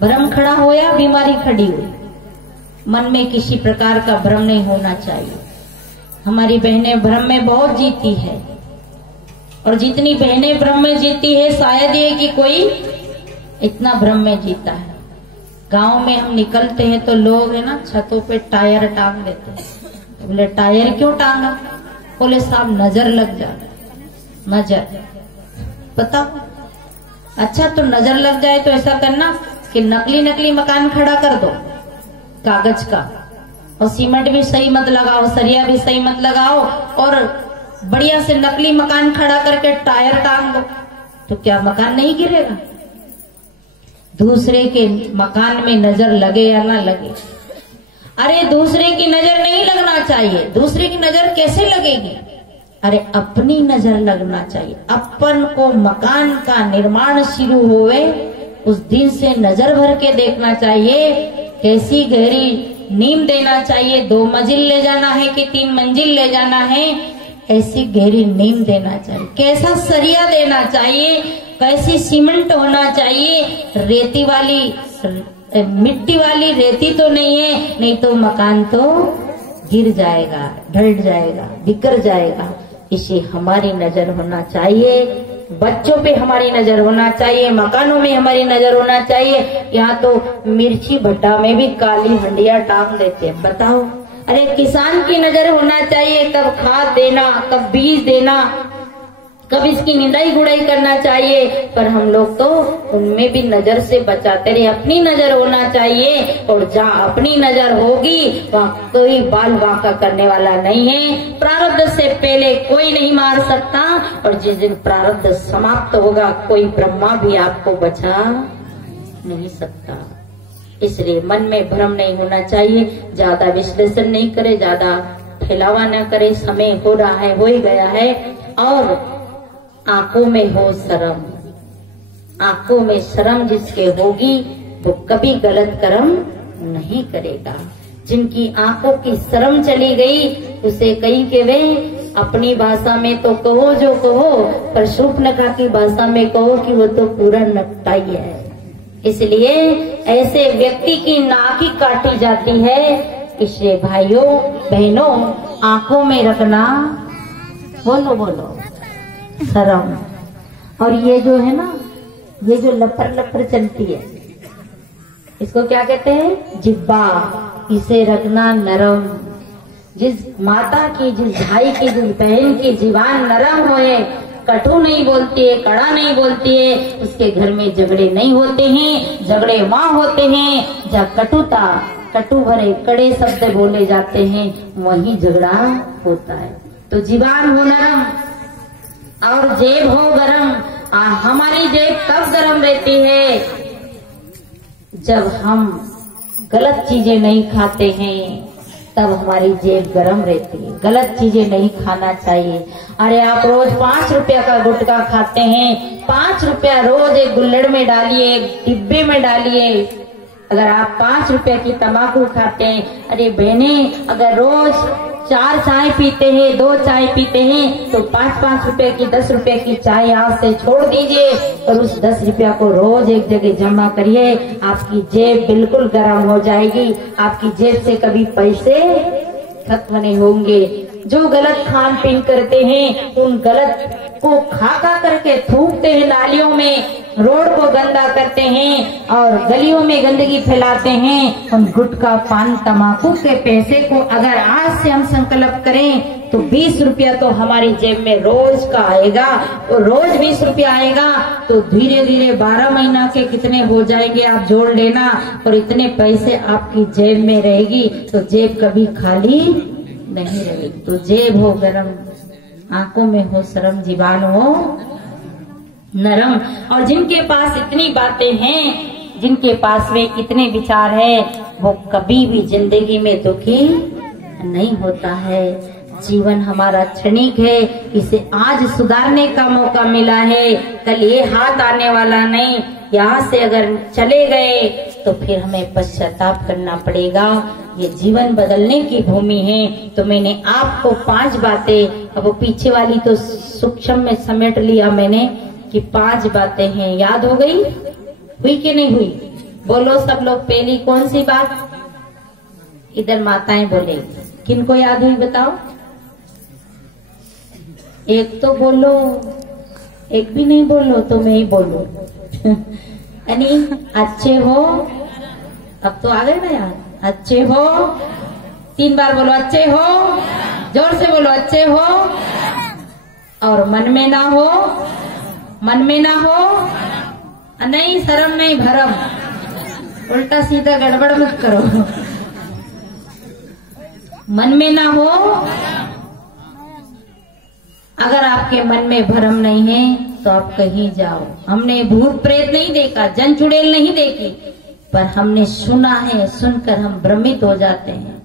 भ्रम खड़ा हो या बीमारी खड़ी हुई, मन में किसी प्रकार का भ्रम नहीं होना चाहिए। हमारी बहनें भ्रम में बहुत जीती है, और जितनी बहनें भ्रम में जीती है शायद ये कि कोई इतना भ्रम में जीता है। गांव में हम निकलते हैं तो लोग है ना छतों पे टायर टांग देते हैं। तो बोले टायर क्यों टांगा? बोले साहब नजर लग जाए। नजर पता? अच्छा तो नजर लग जाए तो ऐसा करना कि नकली मकान खड़ा कर दो कागज का, और सीमेंट भी सही मत लगाओ, सरिया भी सही मत लगाओ, और बढ़िया से नकली मकान खड़ा करके टायर टांग दो, तो क्या मकान नहीं गिरेगा? दूसरे के मकान में नजर लगे या ना लगे? अरे दूसरे की नजर नहीं लगना चाहिए। दूसरे की नजर कैसे लगेगी? अरे अपनी नजर लगना चाहिए। अपन को मकान का निर्माण शुरू हुए उस दिन से नजर भर के देखना चाहिए, कैसी गहरी नींव देना चाहिए। 2 मंजिल ले जाना है कि 3 मंजिल ले जाना है, ऐसी गहरी नींव देना चाहिए। कैसा सरिया देना चाहिए, कैसी सीमेंट होना चाहिए। रेती वाली मिट्टी वाली रेती तो नहीं है, नहीं तो मकान तो गिर जाएगा, ढल जाएगा, बिखर जाएगा। इसे हमारी नजर होना चाहिए, बच्चों पे हमारी नजर होना चाहिए, मकानों में हमारी नजर होना चाहिए। यहाँ तो मिर्ची भट्टा में भी काली हंडिया टांग देते हैं, बताओ। अरे किसान की नजर होना चाहिए, कब खाद देना, कब बीज देना, कब इसकी निदाई गुड़ाई करना चाहिए। पर हम लोग तो उनमें भी नजर से बचाते रहे। अपनी नजर होना चाहिए, और जहाँ अपनी नजर होगी वहाँ कोई बाल बांका करने वाला नहीं है। प्रारब्ध से पहले कोई नहीं मार सकता, और जिस दिन प्रारब्ध समाप्त होगा कोई ब्रह्मा भी आपको बचा नहीं सकता। इसलिए मन में भ्रम नहीं होना चाहिए, ज्यादा विश्लेषण नहीं करे, ज्यादा फैलावा न करे। समय हो रहा है, हो ही गया है। और आंखों में हो शर्म, आंखों में शर्म जिसके होगी वो कभी गलत कर्म नहीं करेगा। जिनकी आंखों की शर्म चली गई उसे कहीं के वे अपनी भाषा में तो कहो जो कहो, पर शूर्पणखा की भाषा में कहो कि वो तो पूरा नकटाई है। इसलिए ऐसे व्यक्ति की नाक ही काटी जाती है। इसलिए भाइयों बहनों आंखों में रखना, बोलो बोलो, शर्म। और ये जो है ना, ये जो लपर लपर चलती है, इसको क्या कहते हैं? जिब्बा। इसे रखना नरम। जिस माता की, जिस भाई की, जिस बहन की जीवान नरम होए, कटु नहीं बोलती है, कड़ा नहीं बोलती है, उसके घर में झगड़े नहीं होते हैं। झगड़े वहाँ होते हैं जहाँ कटुता, कटु भरे कड़े शब्द बोले जाते हैं, वही झगड़ा होता है। तो जीवान हो नरम और जेब हो गरम। हमारी जेब तब गरम रहती है जब हम गलत चीजें नहीं खाते हैं, तब हमारी जेब गरम रहती है। गलत चीजें नहीं खाना चाहिए। अरे आप रोज 5 रुपया का गुटखा खाते हैं, 5 रुपया रोज एक गुल्लड़ में डालिए, एक डिब्बे में डालिए। अगर आप 5 रुपया की तंबाकू खाते हैं, अरे बहने अगर रोज 4 चाय पीते हैं, 2 चाय पीते हैं, तो 5-5 रुपए की, 10 रुपए की चाय आज से छोड़ दीजिए, और उस 10 रुपया को रोज एक जगह जमा करिए। आपकी जेब बिल्कुल गर्म हो जाएगी। आपकी जेब से कभी पैसे खत्म नहीं होंगे। जो गलत खान पीन करते हैं उन गलत को खा करके थूकते हैं नालियों में, रोड को गंदा करते हैं और गलियों में गंदगी फैलाते हैं। उन गुटखा पान तंबाकू के पैसे को अगर आज से हम संकल्प करें तो 20 रुपया तो हमारी जेब में रोज का आएगा, और रोज 20 रुपया आएगा तो धीरे धीरे 12 महीना के कितने हो जाएंगे आप जोड़ लेना, और इतने पैसे आपकी जेब में रहेगी तो जेब कभी खाली नहीं रहेगी। तो जेब हो गरम, आंखों में हो शर्म, जीवान हो नरम। और जिनके पास इतनी बातें हैं, जिनके पास में इतने विचार है, वो कभी भी जिंदगी में दुखी नहीं होता है। जीवन हमारा क्षणिक है, इसे आज सुधारने का मौका मिला है, कल ये हाथ आने वाला नहीं। यहाँ से अगर चले गए तो फिर हमें पश्चाताप करना पड़ेगा। ये जीवन बदलने की भूमि है। तो मैंने आपको 5 बातें, अब वो पीछे वाली तो सूक्ष्म में समेट लिया मैंने कि 5 बातें हैं, याद हो गई? हुई कि नहीं हुई? बोलो सब लोग, पहली कौन सी बात? इधर माताएं बोले, किनको याद हुई बताओ? एक तो बोलो, एक भी नहीं बोलो तो मैं ही बोलू। यानी अच्छे हो, अब तो आ गए ना यार, अच्छे हो, 3 बार बोलो अच्छे हो, जोर से बोलो अच्छे हो, और मन में ना हो, मन में ना हो, नहीं शर्म नहीं भरम, उल्टा सीधा गड़बड़ मत करो, मन में ना हो। अगर आपके मन में भरम नहीं है तो आप कहीं जाओ। हमने भूत प्रेत नहीं देखा, जन चुड़ैल नहीं देखी, पर हमने सुना है, सुनकर हम भ्रमित हो जाते हैं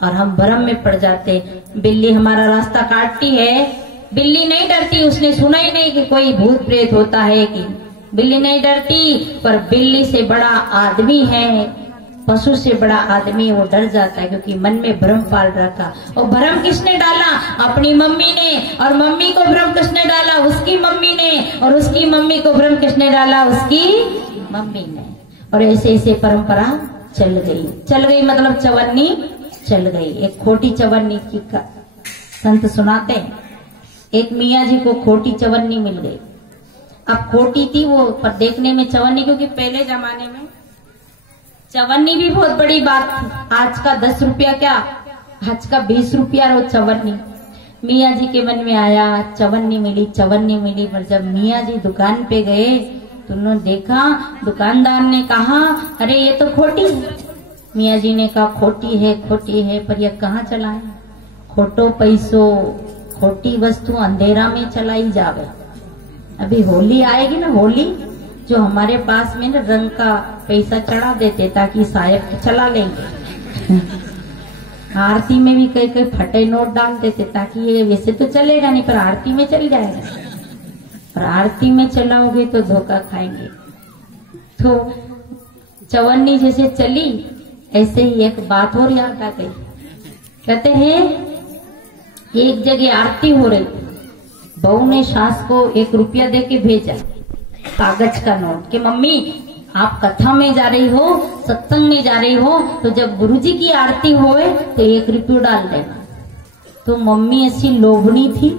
और हम भ्रम में पड़ जाते हैं। बिल्ली हमारा रास्ता काटती है, बिल्ली नहीं डरती, उसने सुना ही नहीं कि कोई भूत प्रेत होता है कि बिल्ली नहीं डरती, पर बिल्ली से बड़ा आदमी है, पशु से बड़ा आदमी, वो डर जाता है क्योंकि मन में भ्रम पाल रखा। और भ्रम किसने डाला? अपनी मम्मी ने, और मम्मी को भ्रम किसने डाला? उसकी मम्मी ने, और उसकी मम्मी को भ्रम किसने डाला? उसकी मम्मी ने। और ऐसे ऐसे परंपरा चल गई, चल गई मतलब चवन्नी चल गई। एक खोटी चवन्नी की संत सुनाते हैं, एक मियाँ जी को खोटी चवन्नी मिल गई। अब खोटी थी वो, पर देखने में चवन्नी, क्योंकि पहले जमाने में चवन्नी भी बहुत बड़ी बात थी। आज का 10 रुपया क्या, आज का 20 रुपया रो चवन्नी। मियाँ जी के मन में आया चवन्नी मिली, चवन्नी मिली, पर जब मियाँ जी दुकान पे गए तो उन्होंने देखा, दुकानदार ने कहा अरे ये तो खोटी है। मियाँ जी ने कहा खोटी है, पर यह कहाँ चलाए? खोटो पैसो, खोटी वस्तु अंधेरा में चलाई जावे। अभी होली आएगी ना, होली जो हमारे पास में ना रंग का पैसा चढ़ा देते ताकि साहब चला लेंगे। आरती में भी कई कई फटे नोट डाल देते ताकि ये वैसे तो चलेगा नहीं, पर आरती में चल जाएगा, और आरती में चलाओगे तो धोखा खाएंगे। तो चवन्नी जैसे चली, ऐसे ही एक बात और याद आ गई। कहते हैं एक जगह आरती हो रही, बहू ने सास को 1 रुपया दे के भेजा, कागज का नोट, कि मम्मी आप कथा में जा रही हो, सत्संग में जा रही हो, तो जब गुरुजी की आरती होए तो 1 रुपया डाल देना। तो मम्मी ऐसी लोभनी थी,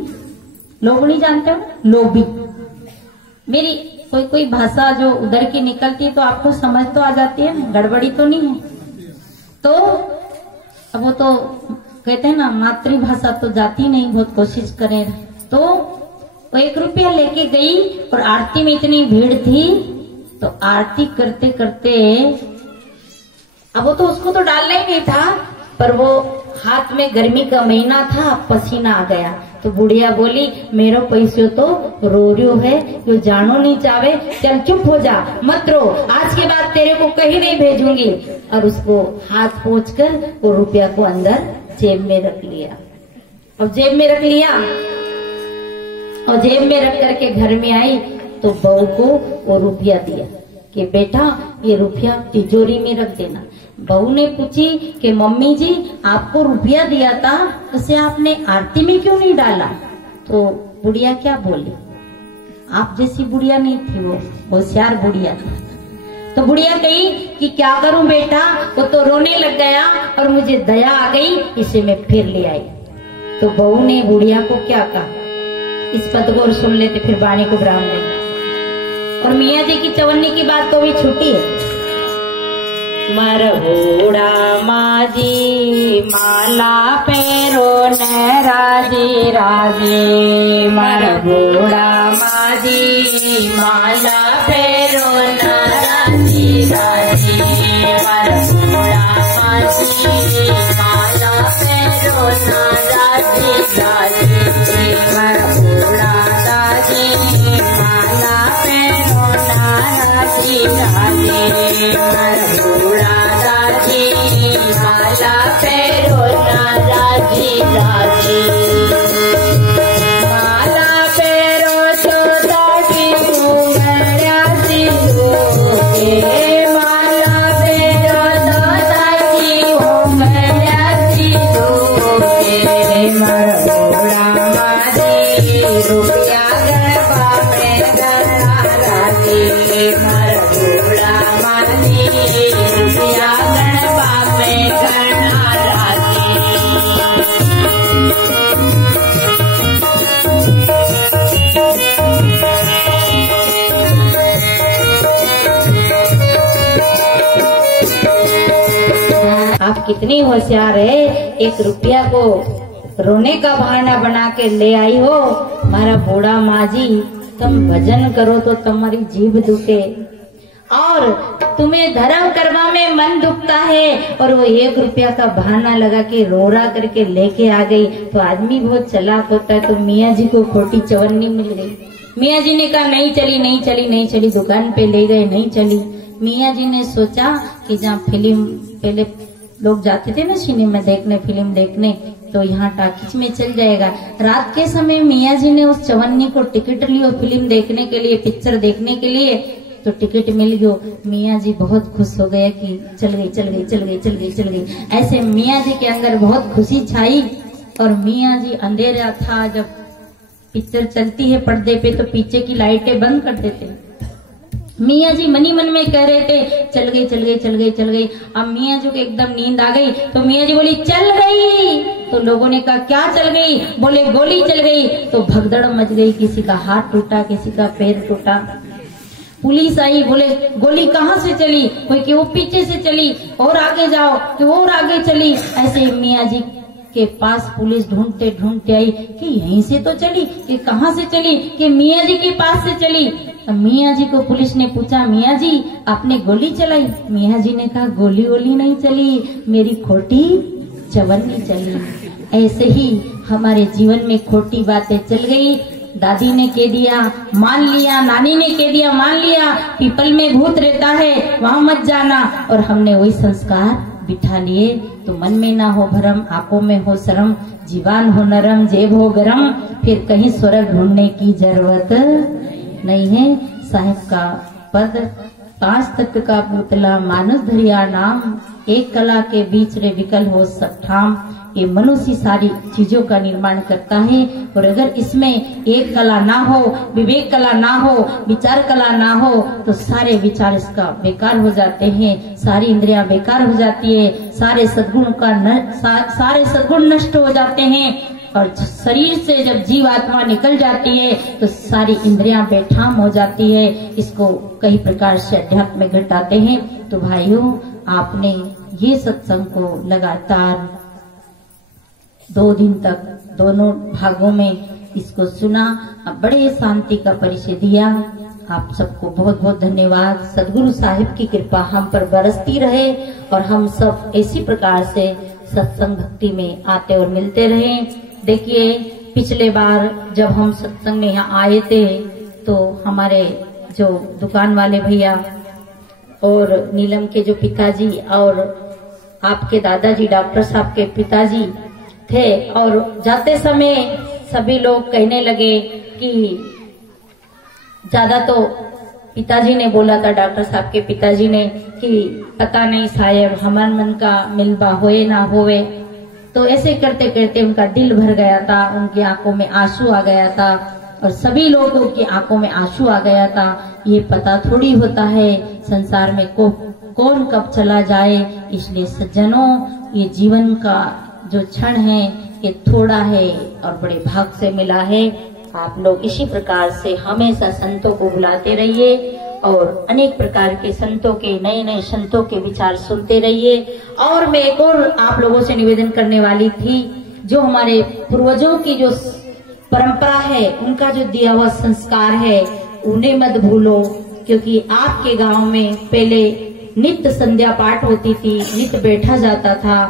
लोभनी जानते हो, लोभी। मेरी कोई कोई भाषा जो उधर की निकलती है तो आपको समझ तो आ जाती है ना, गड़बड़ी तो नहीं है। तो अब वो तो कहते हैं ना, मातृभाषा तो जाती नहीं, बहुत कोशिश करें। तो वो 1 रुपया लेके गई, और आरती में इतनी भीड़ थी तो आरती करते करते, अब वो तो उसको तो डालना ही नहीं था, पर वो हाथ में गर्मी का महीना था, पसीना आ गया। तो बुढ़िया बोली मेरो पैसो तो रो रियो है, यो जानो नहीं चाहे, चल चुप हो जा, मत रो, आज के बाद तेरे को कहीं नहीं भेजूंगी। और उसको हाथ पोंछकर वो रुपया को अंदर जेब में रख लिया, और जेब में रख लिया, और जेब में रख करके घर में आई तो बहू को वो रुपया दिया कि बेटा ये रुपया तिजोरी में रख देना। बहू ने पूछी कि मम्मी जी आपको रुपया दिया था, उसे आपने आरती में क्यों नहीं डाला? तो बुढ़िया क्या बोली, आप जैसी बुढ़िया नहीं थी, वो होशियार बुढ़िया थी। तो बुढ़िया कही कि क्या करूं बेटा, वो तो रोने लग गया और मुझे दया आ गई, इसे मैं फिर ले आई। तो बहू ने बुढ़िया को क्या कहा, इस पद को सुन लेते फिर वाणी को विराम देंगे। और मियाँ जी की चवन्नी की बात तो भी छुट्टी है। मरबूड़ा माजी माला पैरो न राजी राजी, मरबूड़ा माजी माला पैरो न राजी राजी, मरबूड़ा माजी माला पैरो न राजी राजी, मरबूड़ा दादी माला पैरो न राजी राजी, मरबूड़ा दादी माला पैरो न राजी राजी, माला पैरो तो दादी घुंघरासी होके, माला पैरो तो दादी घुंघरासी माजी रुपया गणवा में गणा राजी। आप कितनी होशियार है, 1 रुपया को रोने का बहाना बना के ले आई हो। मारा बूढ़ा माजी, तुम भजन करो तो तुम्हारी जीभ दुखे, और तुम्हें धर्म करवा में मन दुखता है, और वो 1 रुपया का बहाना लगा के रोरा करके लेके आ गई। तो आदमी बहुत चालाक होता है। तो मियाँ जी को खोटी चवन्नी मिल गई। मियाँ जी ने कहा नहीं चली, नहीं चली, नहीं चली। दुकान पे ले गए, नहीं चली। मियाँ जी ने सोचा कि जहाँ फिल्म पहले लोग जाते थे ना सिनेमा देखने, फिल्म देखने, तो यहाँ टाकीज में चल जाएगा। रात के समय मियाँ जी ने उस चवन्नी को टिकट लियो फिल्म देखने के लिए, पिक्चर देखने के लिए। तो टिकट मिल गयो। मियाँ जी बहुत खुश हो गए कि चल गई, चल गई, चल गई, चल गई, चल गई। ऐसे मियाँ जी के अंदर बहुत खुशी छाई। और मियाँ जी अंधेरा था, जब पिक्चर चलती है पर्दे पे तो पीछे की लाइटें बंद कर देते। मियाँ जी मनी मन में कह रहे थे चल गई, चल गई, चल गई, चल गई। अब मियाँ जी को एकदम नींद आ गई। तो मियाँ जी बोली चल गई। तो लोगों ने कहा क्या चल गई? बोले गोली चल गई। तो भगदड़ मच गई, किसी का हाथ टूटा, किसी का पैर टूटा। पुलिस आई, बोले गोली कहाँ से चली? कोई कि वो पीछे से चली, और आगे जाओ, कि और आगे चली। ऐसे मियाँ जी के पास पुलिस ढूंढते ढूंढते आई कि यहीं से तो चली, कि कहाँ से चली, कि मियाँ जी के पास से चली। मियाँ जी को पुलिस ने पूछा मियाँ जी आपने गोली चलाई? मियाँ जी ने कहा गोली वोली नहीं चली, मेरी खोटी चवन्नी चली। ऐसे ही हमारे जीवन में खोटी बातें चल गई। दादी ने कह दिया मान लिया, नानी ने कह दिया मान लिया, पीपल में भूत रहता है वहाँ मत जाना, और हमने वही संस्कार बिठा लिए। तो मन में ना हो भरम, आंखों में हो शर्म, जीवान हो नरम, जेब हो गरम, फिर कहीं स्वर्ग ढूंढने की जरूरत नहीं है। साहिब का पद 5 तत्व का पुतला, मानस धरिया नाम, एक कला के बीच रे विकल हो सब ठाम। ये मनुष्य सारी चीजों का निर्माण करता है, और अगर इसमें एक कला ना हो, विवेक कला ना हो, विचार कला ना हो, तो सारे विचार इसका बेकार हो जाते हैं, सारी इंद्रियां बेकार हो जाती है, सारे सद्गुण नष्ट हो जाते हैं। और शरीर से जब जीव आत्मा निकल जाती है तो सारी इंद्रियां बेठाम हो जाती है। इसको कई प्रकार से अध्यात्म में घटाते हैं। तो भाइयों, आपने ये सत्संग को लगातार 2 दिन तक दोनों भागों में इसको सुना, बड़े शांति का परिचय दिया। आप सबको बहुत बहुत धन्यवाद। सदगुरु साहिब की कृपा हम पर बरसती रहे, और हम सब इसी प्रकार से सत्संग भक्ति में आते और मिलते रहे। देखिए, पिछले बार जब हम सत्संग में यहाँ आए थे तो हमारे जो दुकान वाले भैया और नीलम के जो पिताजी और आपके दादाजी डॉक्टर साहब के पिताजी थे, और जाते समय सभी लोग कहने लगे कि ज्यादा तो पिताजी ने बोला था, डॉक्टर साहब के पिताजी ने, कि पता नहीं साहब हमारे मन का मिलबा होए ना होवे। तो ऐसे करते करते उनका दिल भर गया था, उनकी आंखों में आंसू आ गया था, और सभी लोगों की आंखों में आंसू आ गया था। ये पता थोड़ी होता है संसार में कौन कब चला जाए, इसलिए सज्जनों, ये जीवन का जो क्षण है ये थोड़ा है और बड़े भाग से मिला है। आप लोग इसी प्रकार से हमेशा संतों को बुलाते रहिए, और अनेक प्रकार के संतों के, नए नए संतों के विचार सुनते रहिए। और मैं एक और आप लोगों से निवेदन करने वाली थी, जो हमारे पूर्वजों की जो परंपरा है, उनका जो दिया हुआ संस्कार है, उन्हें मत भूलो। क्योंकि आपके गांव में पहले नित्य संध्या पाठ होती थी, नित्य बैठा जाता था।